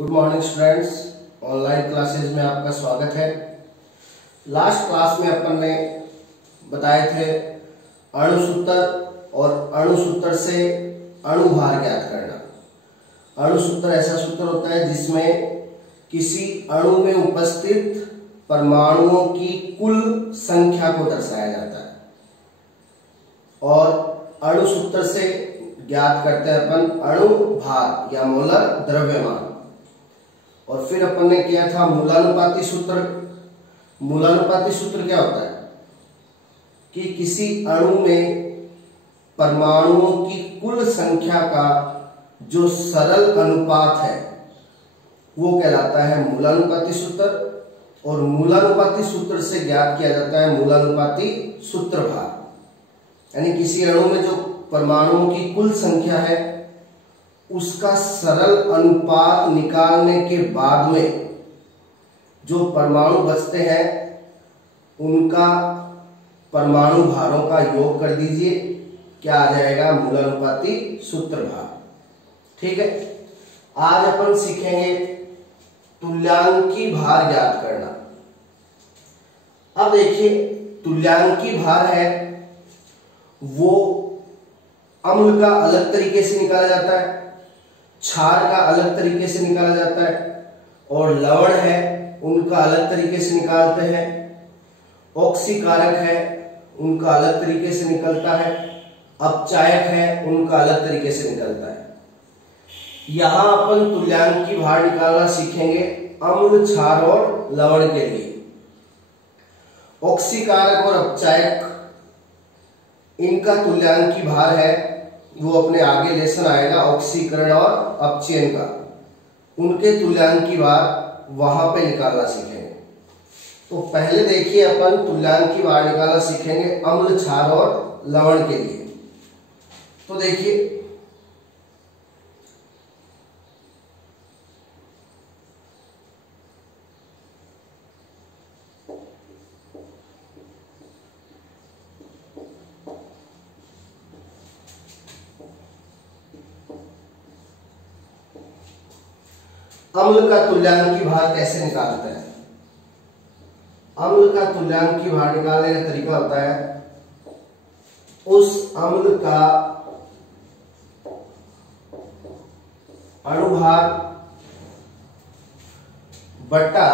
Good morning students, online classes में आपका स्वागत है। लास्ट क्लास में अपन ने बताए थे अणुसूत्र और अणुसूत्र से अणुभार ज्ञात करना। अणुसूत्र ऐसा सूत्र होता है जिसमें किसी अणु में उपस्थित परमाणुओं की कुल संख्या को दर्शाया जाता है और अणुसूत्र से ज्ञात करते हैं अपन अणुभार या मोलर द्रव्यमान। और फिर अपन ने किया था मूलानुपाती सूत्र। मूलानुपाती सूत्र क्या होता है कि किसी अणु में परमाणुओं की कुल संख्या का जो सरल अनुपात है वो कहलाता है मूलानुपाती सूत्र, और मूलानुपाती सूत्र से ज्ञात किया जाता है मूलानुपाती सूत्रभार। यानी किसी अणु में जो परमाणुओं की कुल संख्या है उसका सरल अनुपात निकालने के बाद में जो परमाणु बचते हैं उनका परमाणु भारों का योग कर दीजिए, क्या आ जाएगा? मूलानुपाती सूत्रभार। ठीक है, आज अपन सीखेंगे तुल्यांकी भार ज्ञात करना। अब देखिए, तुल्यांकी भार है वो अम्ल का अलग तरीके से निकाला जाता है, क्षार का अलग तरीके से निकाला जाता है, और लवण है उनका अलग तरीके से निकालते हैं, ऑक्सीकारक है उनका अलग तरीके से निकलता है, अपचायक है उनका अलग तरीके से निकलता है। यहां अपन तुल्यांकी भार निकालना सीखेंगे अम्ल, क्षार और लवण के लिए। ऑक्सीकारक और अपचायक इनका तुल्यांकी भार है वो अपने आगे लेसन आएगा ऑक्सीकरण और अपचयन का, उनके तुल्यांकी भार वहां पे निकालना सीखेंगे। तो पहले देखिए अपन तुल्यांकी भार निकालना सीखेंगे अम्ल, क्षार और लवण के लिए। तो देखिए, अम्ल का तुल्यांकी भार कैसे निकालते हैं? अम्ल का तुल्यांकी भार निकालने का तरीका होता है उस अम्ल का अणुभार बटा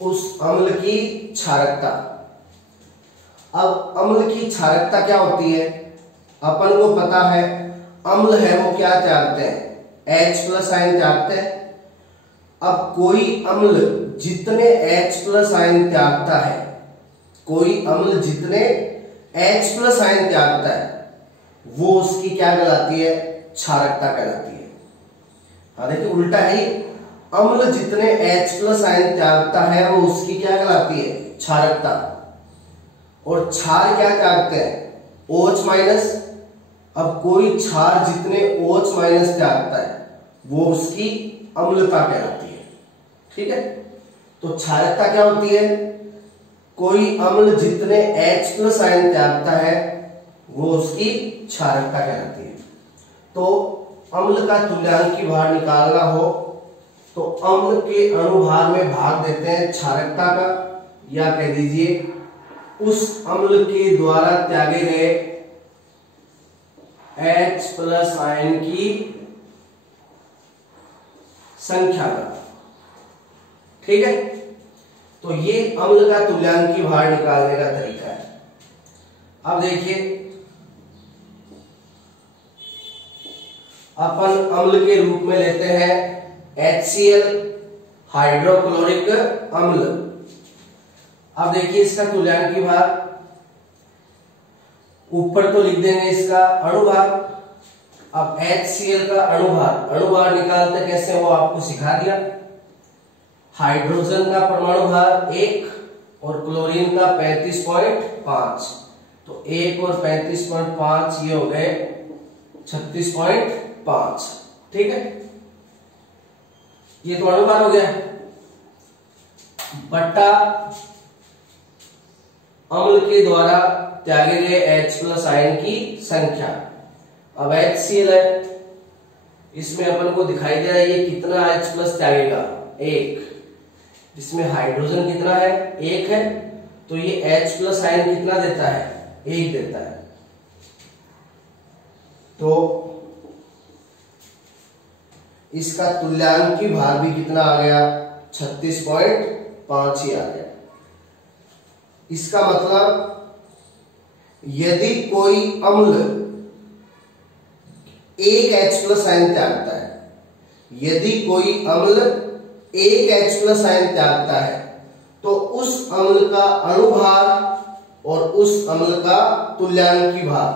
उस अम्ल की क्षारकता। अब अम्ल की क्षारकता क्या होती है? अपन को पता है अम्ल है वो क्या त्यागते हैं? H+ आयन त्यागते हैं। अब कोई अम्ल जितने H+ आयन त्यागता है, कोई अम्ल जितने H+ आयन त्यागता है वो उसकी क्या कहलाती है? क्षारकता कहलाती है। हाँ देखिए, उल्टा है, अम्ल जितने H+ आयन त्यागता है वो उसकी क्या कहलाती है? क्षारकता। और क्षार क्या त्यागते हैं? OH-। अब कोई क्षार जितने OH- त्यागता है वो उसकी अम्लता कहलाती है। ठीक है, तो क्षारकता क्या होती है? कोई अम्ल जितने H+ आयन त्यागता है वो उसकी क्षारकता कहलाती है। तो अम्ल का तुल्यांकी भार निकालना हो तो अम्ल के अणुभार में भाग देते हैं क्षारकता का, या कह दीजिए उस अम्ल के द्वारा त्यागे गए H+ आयन की संख्या का। ठीक है, तो ये अम्ल का तुल्यांकी भार निकालने का तरीका है। अब देखिए, अपन अम्ल के रूप में लेते हैं HCl, हाइड्रोक्लोरिक अम्ल। अब देखिए इसका तुल्यांकी भार ऊपर तो लिख देंगे इसका अणुभार। अब HCl का अणुभार निकालते कैसे वो आपको सिखा दिया। हाइड्रोजन का परमाणु भार 1 और क्लोरीन का 35.5, तो 1 और 35.5 ये हो गए 36.5। ठीक है, ये तो अणुभार हो गया। बटा अम्ल के द्वारा त्यागे गए H+ आयन की संख्या। अब HCl है, इसमें अपन को दिखाई दे रहा है ये कितना H+ त्यागेगा, 1। इसमें हाइड्रोजन कितना है, 1 है, तो ये H+ आयन कितना देता है, 1 देता है। तो इसका तुल्यांकी भार भी कितना आ गया, 36.5 ही आ गया। इसका मतलब यदि कोई अम्ल एक H+ आयन त्यागता है, यदि कोई अम्ल एक H+ आयन त्यागता है, तो उस अम्ल का अणुभार और उस अम्ल का तुल्यांकी भार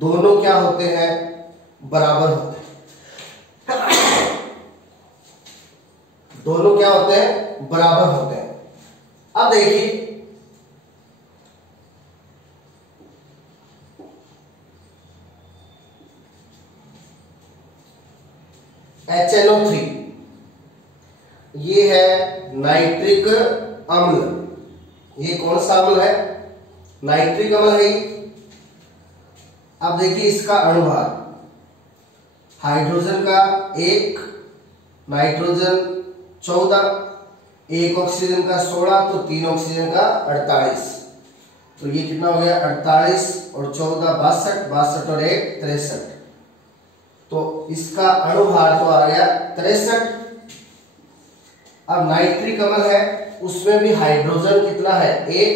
दोनों क्या होते हैं, बराबर होते हैं। दोनों क्या होते हैं, बराबर होते हैं। अब देखिए HNO3 ये है नाइट्रिक अम्ल। ये कौन सा अम्ल है, नाइट्रिक अम्ल है। अब देखिए इसका अणुभार, हाइड्रोजन का 1, नाइट्रोजन 14, 1 ऑक्सीजन का 16, तो 3 ऑक्सीजन का 48। तो ये कितना हो गया, 48 और 14 62, 62 और 1 63। तो इसका अणुभार तो आ गया 63। अब नाइट्रिक अम्ल है, उसमें भी हाइड्रोजन कितना है, 1,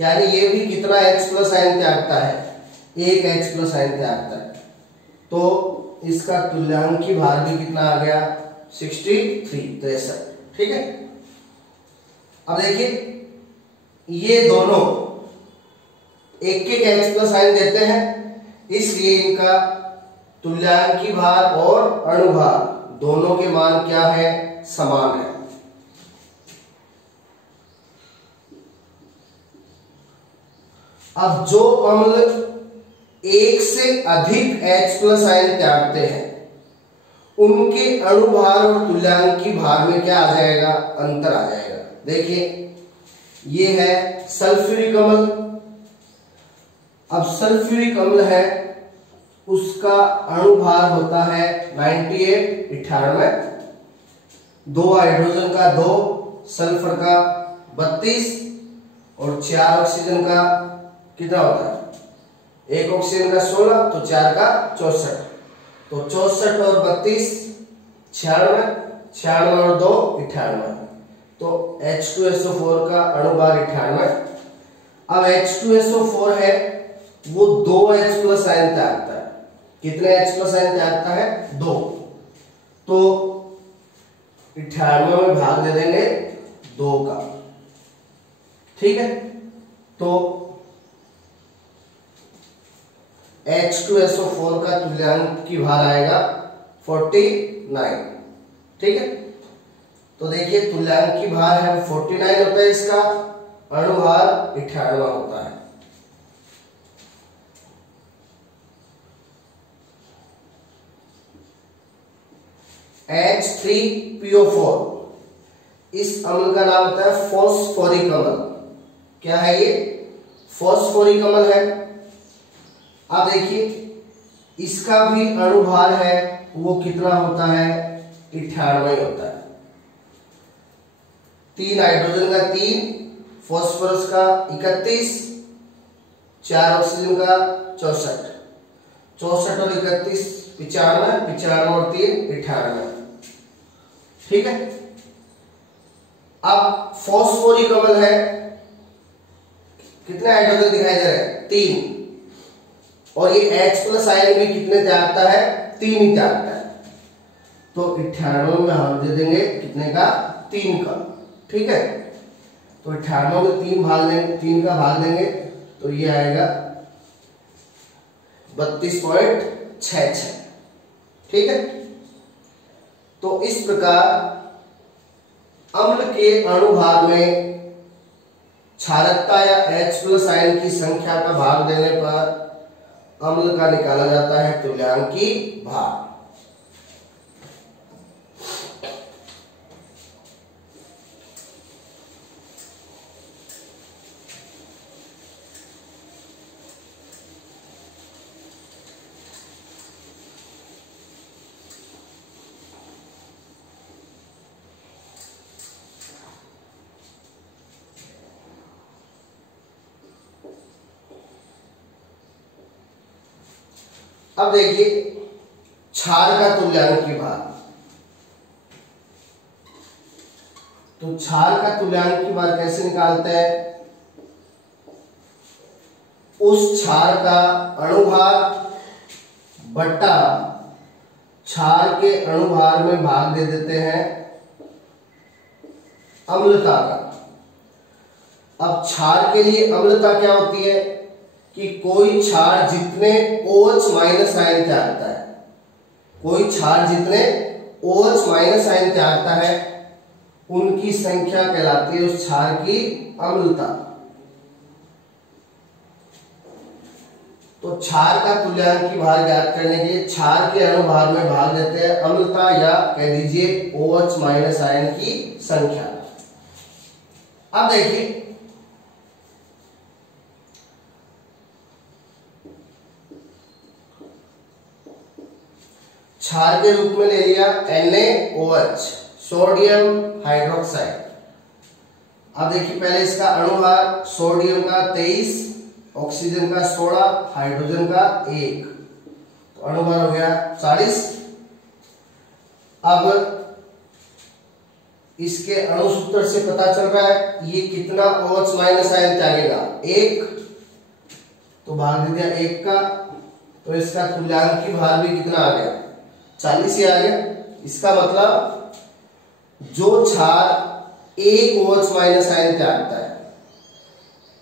यानी ये भी कितना H+ आयन त्यागता है, 1 H+ आयन त्यागता है। तो इसका तुल्यांकी भार भी कितना आ गया, 63। ठीक है। अब देखिए ये दोनों एक H+ आयन देते हैं, इसलिए इनका तुल्यांकी भार और अणुभार दोनों के मान क्या है, समान है। अब जो अम्ल एक से अधिक H+ आयन त्यागते हैं, उनके अणुभार और तुल्यांकी भार में क्या आ जाएगा, अंतर आ जाएगा। देखिए ये है सल्फ्यूरिक अम्ल। अब सल्फ्यूरिक अम्ल है, उसका अणुभार होता है 98 98, 2 हाइड्रोजन का 2, सल्फर का 32 और 4 ऑक्सीजन का कितना होता है, 1 ऑक्सीजन का 16, तो 4 का 64। तो 64 और 32 96, 96 और 2 98। तो H2SO4 का अणुभार 98। अब H2SO4 है, वो 2 H+ आयन त्यागता है। कितने H+ आयन त्यागता है, 2। तो 98 में भाग दे देंगे 2 का। ठीक है। तो H2SO4 का तुल्यांकी भार आएगा 49। ठीक है। तो देखिए तुल्यांकी भार है 49 होता है, इसका अणुभार 98 होता है। H3PO4 इस अम्ल का नाम होता है फॉस्फोरिक अम्ल। क्या है ये, फॉस्फोरिक अम्ल है। अब देखिए इसका भी अणुभार है, वो कितना होता है, 98 होता है। 3 हाइड्रोजन का 3, फॉस्फोरस का 31, 4 ऑक्सीजन का 64, 64 और 31 95, 95 और 3 98। ठीक है। अब फॉस्फोरिक अम्ल है, कितने हाइड्रोजन दिखाई दे रहे हैं, 3, और ये H+ आयन भी कितने त्यागता है, 3 ही त्यागता है। तो 98 में हम दे देंगे कितने का, 3 का। ठीक है। तो 98 में 3 भाग देंगे, 3 का भाग देंगे, तो ये आएगा 32.66। ठीक है। तो इस प्रकार अम्ल के अणुभार में क्षारकता या H+ आयन की संख्या का भाग देने पर अम्ल का निकाला जाता है तुल्यांकी भार। अब देखिए क्षार का तुल्यांकी भार। तो क्षार का तुल्यांकी भार कैसे निकालते हैं? उस क्षार का अणुभार बट्टा क्षार के अणुभार में भाग दे देते हैं अम्लता का। अब क्षार के लिए अम्लता क्या होती है कि कोई क्षार जितने OH माइनस आयन त्यागता है, कोई क्षार जितने OH माइनस आयन त्यागता है उनकी संख्या कहलाती है उस क्षार की अम्लता। तो क्षार का तुल्यांकी भार ज्ञात करने के लिए क्षार के अणुभार में भाग देते हैं अम्लता या कह दीजिए OH माइनस आयन की संख्या। अब देखिए क्षार के रूप में ले लिया NaOH, सोडियम हाइड्रोक्साइड। अब देखिए पहले इसका अणुभार सोडियम का 23, ऑक्सीजन का 16, हाइड्रोजन का 1, तो अणुभार हो गया 40। अब इसके अणुसूत्र से पता चल रहा है ये कितना OH माइनस आयन त्यागेगा, 1, तो भाग दे दिया 1 का, तो इसका तुल्यांकी भार भी कितना आ गया, 40 ही आ गया। इसका मतलब जो क्षार 1 OH माइनस आयन त्यागता है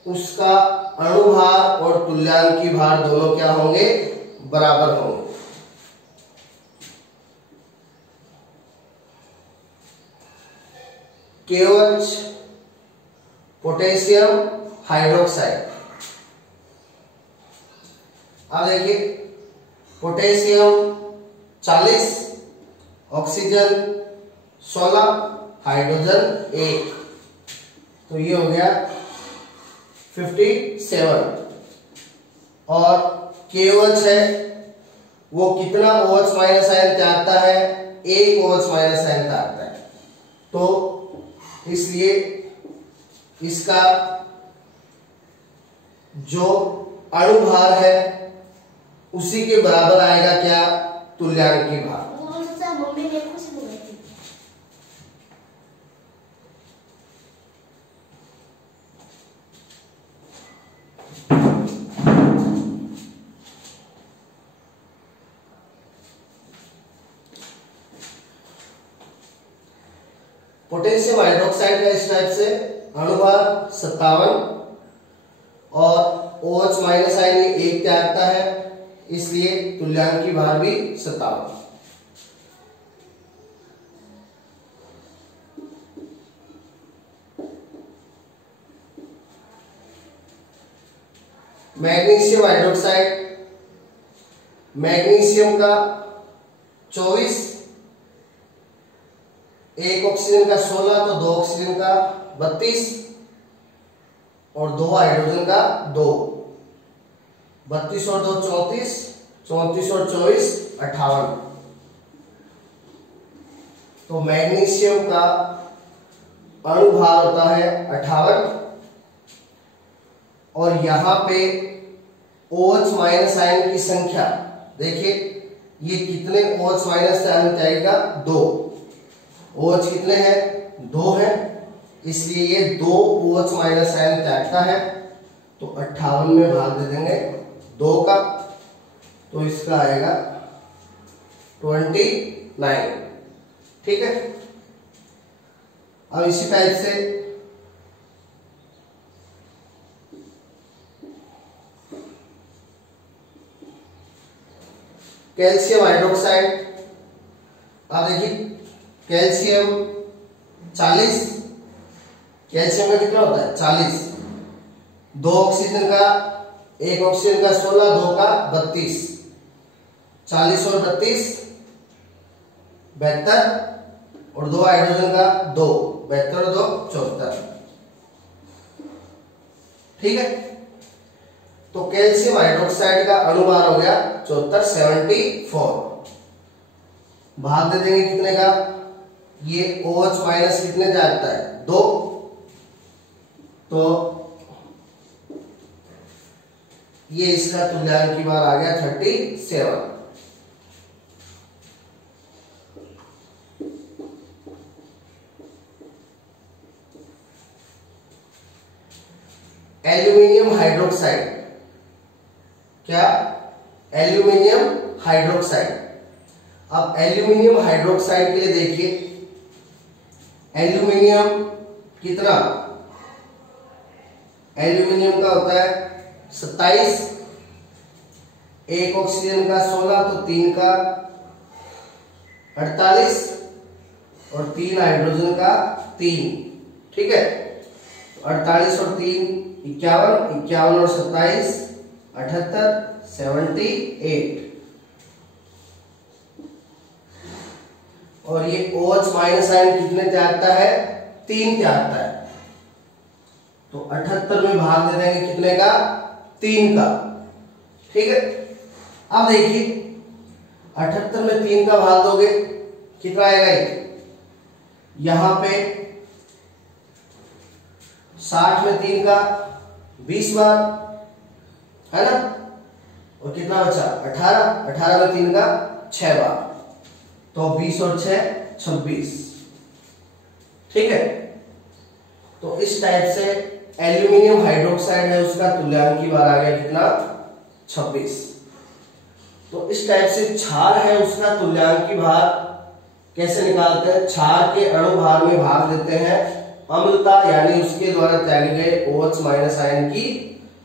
उसका अणुभार और तुल्यांकी भार दोनों क्या होंगे, बराबर होंगे। KOH potassium hydroxide. अब देखिए पोटेशियम 40, ऑक्सीजन 16, हाइड्रोजन 1, तो ये हो गया 57। और KOH है वो कितना OH माइनस आयन त्यागता है, 1 OH माइनस आयन त्यागता है, तो इसलिए इसका जो अणुभार है उसी के बराबर आएगा क्या, तुल्यांकी भार। पोटेशियम हाइड्रोक्साइड का इस टाइप से अणुभार 57 और OH माइनस आयन 1 त्यागता है, इसलिए तुल्यांकी भार भी 57। मैग्नीशियम हाइड्रोक्साइड, मैग्नीशियम का 24, 1 ऑक्सीजन का 16, तो 2 ऑक्सीजन का 32 और 2 हाइड्रोजन का 2, 32 और 2 34, 34 और 24 58। तो मैग्नीशियम का अणुभार होता है 58 और यहां पे OH माइनस आयन की संख्या देखिए ये कितने OH माइनस आयन त्यागेगा, 2। OH कितने हैं, 2 है, इसलिए ये 2 OH माइनस आयन त्यागता है, तो 58 में भाग दे देंगे 2 का, तो इसका आएगा 29। ठीक है। अब इसी टाइप से कैल्शियम हाइड्रोक्साइड। अब देखिए कैल्शियम 40, कैल्शियम का कितना होता है 40, 2 ऑक्सीजन का 1 ऑक्सीजन का 16, 2 का 32, 40 और 32 72 और 2 हाइड्रोजन का 2, 72 और 2 74। ठीक है, तो कैल्शियम हाइड्रोक्साइड का अणुभार हो गया 74। भाग दे देंगे कितने का, ये OH माइनस कितने जाता है 2, तो ये इसका तुल्यांक की बार आ गया 37। एल्यूमिनियम हाइड्रोक्साइड, क्या? Aluminium hydroxide. अब एल्यूमिनियम हाइड्रोक्साइड के लिए देखिए, एल्यूमिनियम कितना, एल्यूमिनियम का होता है 27, एक ऑक्सीजन का 16, तो 3 का 48 और 3 हाइड्रोजन का 3, ठीक है। 48 और 3 51, 51 और 27 78, 78। और ये OH माइनस आयन कितने त्यागता है? 3 त्यागता है। तो 78 में भाग दे देंगे कितने का? 3 का, ठीक है। अब देखिए 78 में 3 का भाग दोगे कितना आएगा? यहां पे 60 में 3 का 20 बार है ना, और कितना बचा? 18, 18 में 3 का 6 बार, तो 20 और 6 26, ठीक है। तो इस टाइप से एल्यूमिनियम हाइड्रोक्साइड है, उसका तुल्यांक की बार आ गया कितना? 26। तो इस टाइप से क्षार है, उसका तुल्यांक की भार कैसे निकालते हैं? क्षार के अणु भार में भाग देते हैं अम्लता यानी उसके द्वारा त्यागे गए OH माइनस आयन की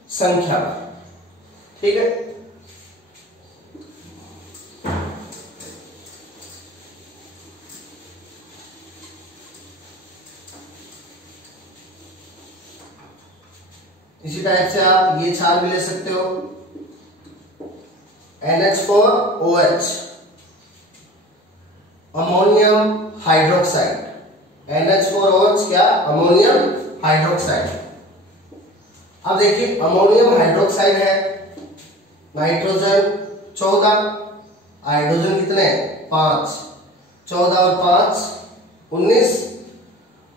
संख्या, ठीक है। इसी टाइप से आप ये क्षार भी ले सकते हो, NH4OH, अमोनियम हाइड्रोक्साइड। NH4OH क्या? Ammonium hydroxide. अब देखिए अमोनियम हाइड्रोक्साइड है, नाइट्रोजन 14, हाइड्रोजन कितने? 5, 14 और 5 19,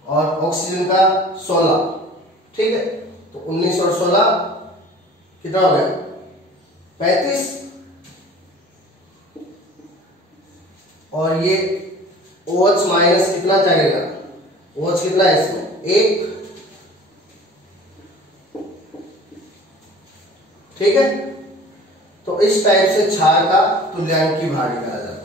और ऑक्सीजन का 16, ठीक है। तो 19 और 16 कितना हो गया? 35। और ये OH माइनस कितना चाहिएगा? OH कितना है इसमें? 1, ठीक है। तो इस टाइप से क्षार का तुल्यांक की भार निकाला जाता है।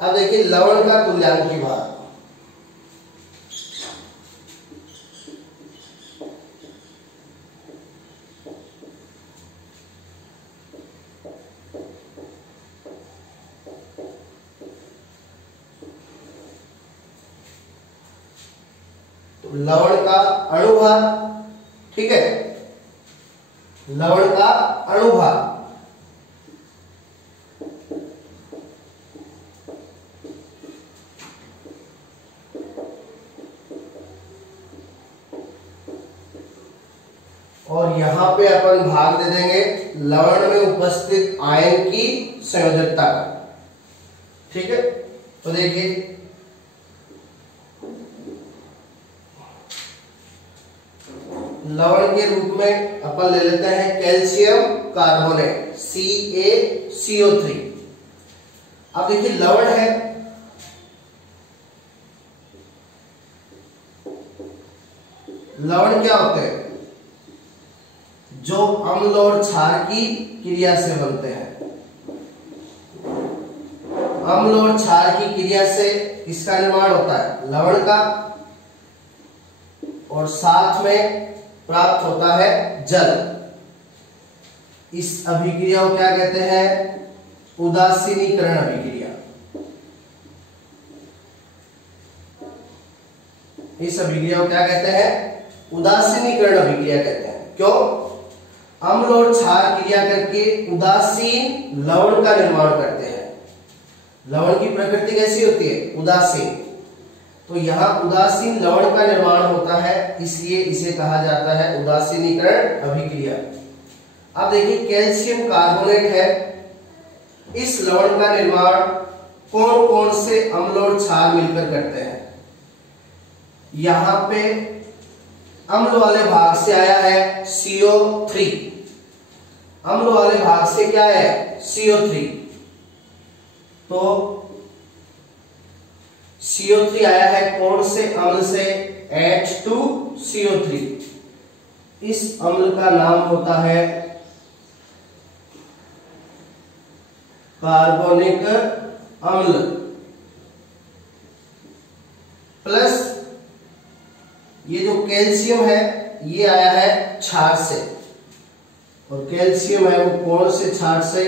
अब देखिए लवण का तुल्यांक की भार, तो लवण का अणुभार, ठीक है, लवण का अणुभार और यहां पे अपन भाग दे देंगे लवण में उपस्थित आयन की संयोजकता का, ठीक है। तो देखिए लवण के रूप में अपन ले लेते हैं कैल्शियम कार्बोनेट CaCO3। अब देखिए लवण है, लवण क्या होते हैं? जो अम्ल और क्षार की क्रिया से बनते हैं। अम्ल और क्षार की क्रिया से इसका निर्माण होता है लवण का, और साथ में प्राप्त होता है जल। इस अभिक्रिया को क्या कहते हैं? उदासीनीकरण अभिक्रिया। इस अभिक्रिया को क्या कहते हैं? उदासीनीकरण अभिक्रिया कहते हैं। क्यों? अम्ल और क्षार क्रिया करके उदासीन लवण का निर्माण करते हैं। लवण की प्रकृति कैसी होती है? उदासीन। तो यहाँ उदासीन लवण का निर्माण होता है, इसलिए इसे कहा जाता है उदासीनीकरण अभिक्रिया। अब देखिए कैल्शियम कार्बोनेट है, इस लवण का निर्माण कौन कौन से अम्ल और क्षार मिलकर करते हैं? यहां पे अम्ल वाले भाग से आया है CO3, अम्ल वाले भाग से क्या है? CO3। तो CO3 आया है कौन से अम्ल से? H2CO3। इस अम्ल का नाम होता है कार्बोनिक अम्ल। प्लस ये जो कैल्शियम है ये आया है क्षार से, और कैल्शियम है वो कौन से क्षार से?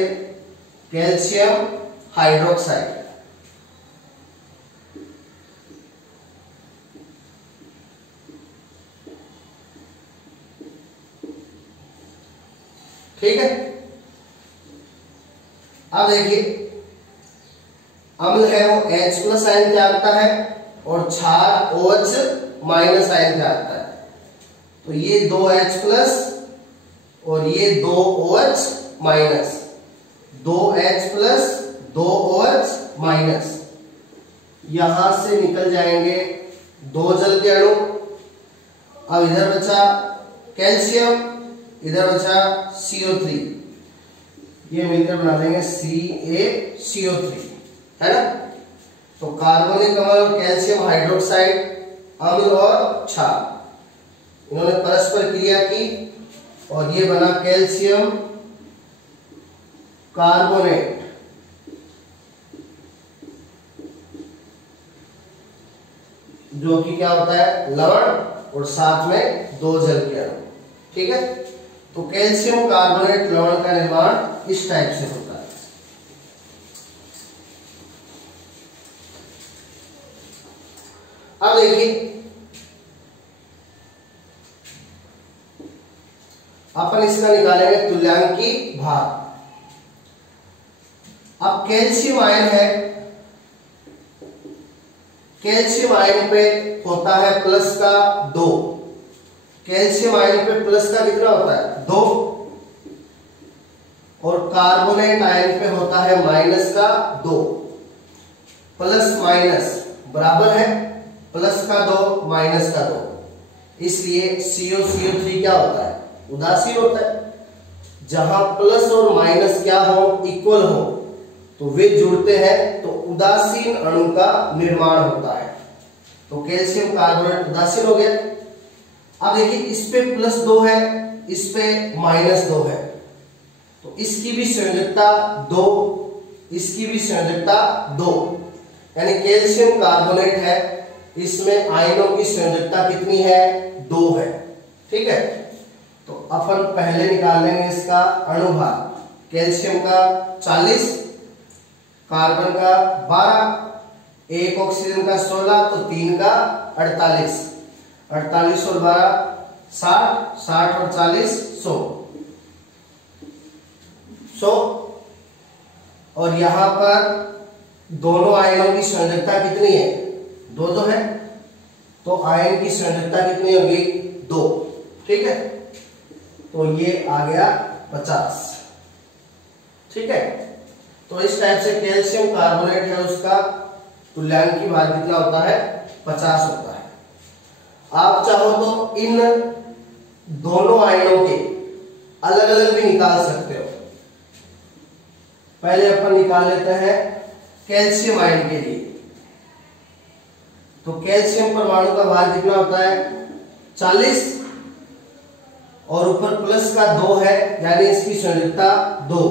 Calcium hydroxide. ठीक है। अब देखिए अम्ल है वो H+ आयन त्यागता है और क्षार OH- आयन त्यागता है। तो ये 2H+ और ये 2OH-, 2H+, 2OH-, यहां से निकल जाएंगे 2 जल के अणु। अब इधर बचा कैल्शियम, इधर बचा CO3, ये मिलकर बना देंगे CaCO3, है ना। तो कार्बोनिक अम्ल और कैल्शियम हाइड्रोक्साइड, अम्ल और क्षार, इन्होंने परस्पर क्रिया की और ये बना कैल्शियम कार्बोनेट। जो कि क्या होता है? लवण, और साथ में 2 जल के अणु। ठीक है। तो कैल्शियम कार्बोनेट लवण का निर्माण इस टाइप से होता है। अब देखिए अपन इसका निकालेंगे तुल्यांकी भार। अब कैल्शियम आयन है, कैल्शियम आयन पे होता है प्लस का 2। कैल्शियम आयन पे प्लस का कितना होता है? 2। और कार्बोनेट आयन पे होता है माइनस का 2। प्लस माइनस बराबर है, प्लस का 2 माइनस का 2, इसलिए CO3 क्या होता है? उदासीन होता है। जहां प्लस और माइनस क्या हो? इक्वल हो, तो वे जुड़ते हैं तो उदासीन अणु का निर्माण होता है। तो कैल्शियम कार्बोनेट उदासीन हो गया। अब देखिए इस पे +2 है, इस पे -2 है, तो इसकी भी संयोजकता 2, इसकी भी संयोजकता 2, यानी कैल्शियम कार्बोनेट है, इसमें आयनों की संयोजकता कितनी है? 2 है। ठीक है। तो अपन पहले निकाल लेंगे इसका अणुभार। कैल्शियम का 40, कार्बन का 12, एक ऑक्सीजन का 16, तो 3 का 48, 48 और 12 60, 60 और 40 100। और यहां पर दोनों आयनों की संयोजकता कितनी है? 2 है, तो आयन की संयोजकता कितनी होगी? 2। ठीक है। तो ये आ गया 50। ठीक है। तो इस टाइप से कैल्शियम कार्बोनेट है, उसका तुल्यांकी भार कितना होता है? 50 होता है। आप चाहो तो इन दोनों आयनों के अलग अलग भी निकाल सकते हो। पहले अपन निकाल लेते हैं कैल्शियम आयन के लिए। तो कैल्शियम परमाणु का भार कितना होता है? 40, और ऊपर प्लस का 2 है, यानी इसकी संयोजकता 2,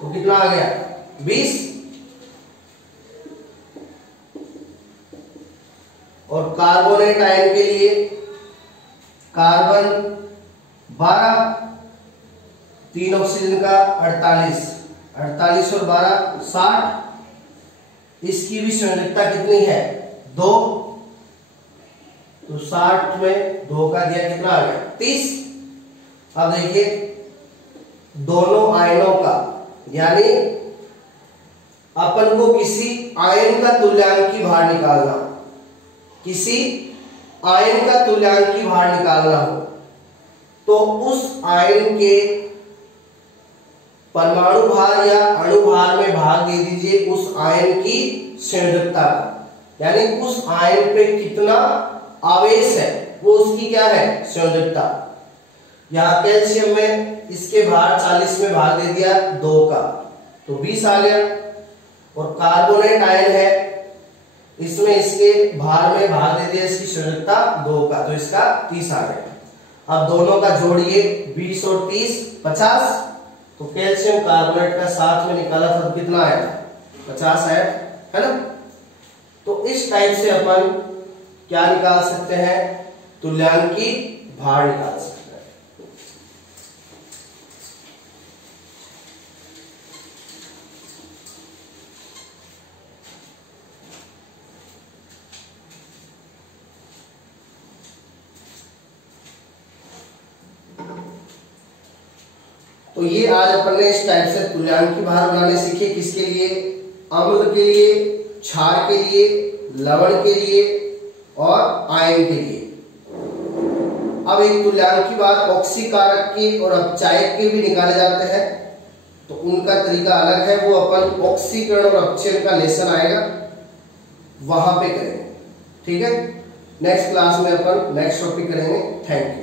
तो कितना आ गया? 20। और कार्बोनेट आयन के लिए कार्बन 12, 3 ऑक्सीजन का 48, 48 और 12 60, इसकी भी संयोजकता कितनी है? 2, तो 60 में 2 का दिया कितना आ गया? 30। अब देखिए दोनों आयनों का, यानी अपन को किसी आयन का तुल्यांकी भार निकालना, किसी आयन का तुल्यांकी भार निकालना हो तो उस आयन के परमाणु भार या अणु भार में भाग दे दीजिए उस आयन की संयोजकता का, यानी उस आयन पे कितना आवेश है वो उसकी क्या है संयोजकता। यहां कैल्शियम में इसके भार 40 में भाग दे दिया 2 का तो 20 आ गया, और कार्बोनेट आयन है इसमें इसके भार में भाग दे दिया इसकी संयोजकता 2 का तो इसका 30 आ गया। अब दोनों का जोड़िए 20 और 30 50, तो कैल्शियम कार्बोनेट का साथ में निकाला था तो कितना आया था 50 आया, है ना। तो इस टाइप से अपन क्या निकाल सकते हैं, तुल्यांकी भार निकाल सकते हैं। तो ये आज अपन ने इस टाइप से तुल्यांकी भार बनाने सीखे, किसके लिए, अम्ल के लिए, क्षार के लिए, लवण के लिए और आयन के लिए। अब एक तुल्यांकी भार ऑक्सीकारक के और अपचायक के भी निकाले जाते हैं, तो उनका तरीका अलग है, वो अपन ऑक्सीकरण और अपचयन का लेसन आएगा वहां पे करेंगे, ठीक है। नेक्स्ट क्लास में अपन नेक्स्ट टॉपिक करेंगे। Thank you.